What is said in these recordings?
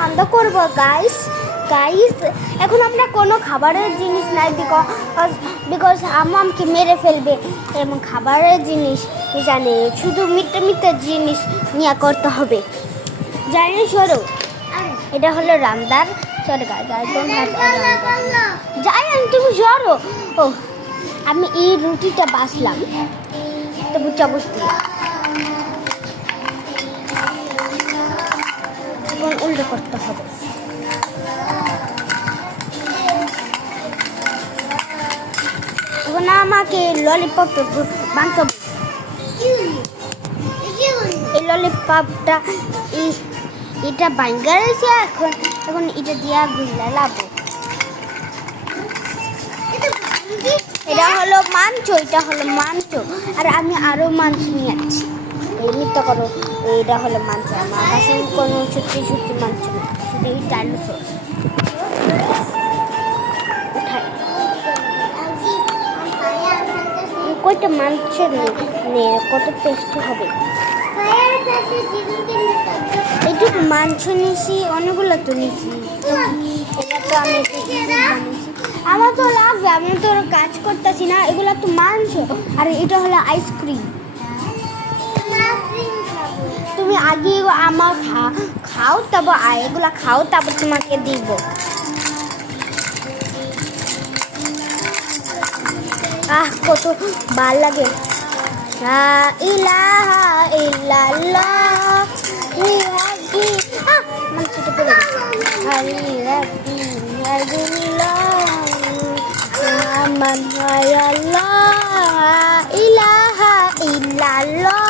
রান্না করব গাইস। এখন আমরা কোনো খাবারের জিনিস নাই, বিকজ আমাকে মেরে ফেলবে। এবং খাবারের জিনিস জানে, শুধু মিথ্যা জিনিস নিয়ে করতে হবে। জানি সরো, এটা হলো রান্নার। Sorry guys, I don't have রান্না। যাই তুমি সরো। ও, আমি এই রুটিটা বাছলাম, তবু চামচ দিয়ে এখন উল্টো করতে হবে। এখন আমাকে ললিপপ বানাতে হবে। এই ললিপপটা এটা ভাঙ্গা রয়েছে, এখন এটা দিয়া গুলা লাবো। এটা হলো মাংস, এটা হলো মাংস। আর আমি আরো মাংস নিয়ে যাচ্ছি। এই মিথ্যা করো, এটা হলো মাংস। আমার কাছে কোনো সত্যি মাংস নেই, সেটা এই ডাইনোসর। কয়টা মাংস নেই, কত টেস্ট হবে। এইটুকু মাংস নিয়েছি, অনেকগুলো তো নিয়েছি। এটা তো আমি আমার তো লাগবে, আমি তো কাজ করতেছি না। এগুলো তো মাংস, আর এটা হলো আইসক্রিম। তুমি আগে আমার খাও, তারপর এগুলা খাও, তারপর তোমাকে দিব। কত ভাল লাগে। ইলাহা ইল্লাল্লাহ মাংসটা পড়ে ইলাহা ইল্লাল্লাহ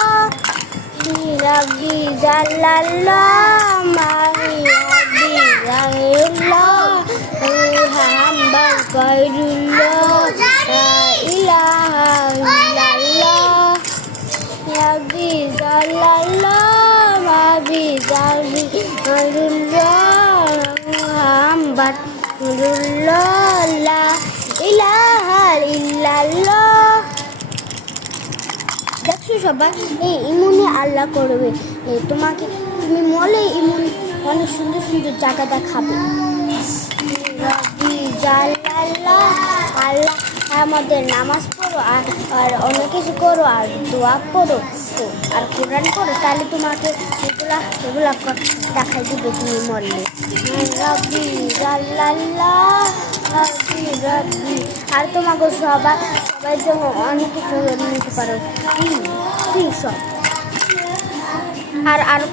রাব্বি জাল্লাল্লাহ মাহি রাব্বি জাল্লাল্লাহ মুহাম্মদ গায়রুল্লাহ লা ইলাহা ইল্লাল্লাহ রাব্বি জাল্লাল্লাহ মাহি রাব্বি গায়রুল্লাহ মুহাম্মদ গায়রুল্লাহ লা ইলাহা ইল্লাল্লাহ। দেখছো সবাই, এই ইমুনে আল্লাহ করবে তোমাকে। তুমি মলে ইমুন অনেক সুন্দর জায়গা দেখাবে। আল্লাহ আমাদের নামাজ পড়ো, আর অনেক কিছু করো, আর দোয়া পড়ো, আর কোরআন পড়ো, তাহলে তোমাকে এগুলা দেখাই দিবে তুমি মরলে। রব্বি জাল্লাল্লাহ রব্বি রব্বি। আর তোমাকে সবাই জন্য অনেক কিছু নিতে পারো। কি সব আর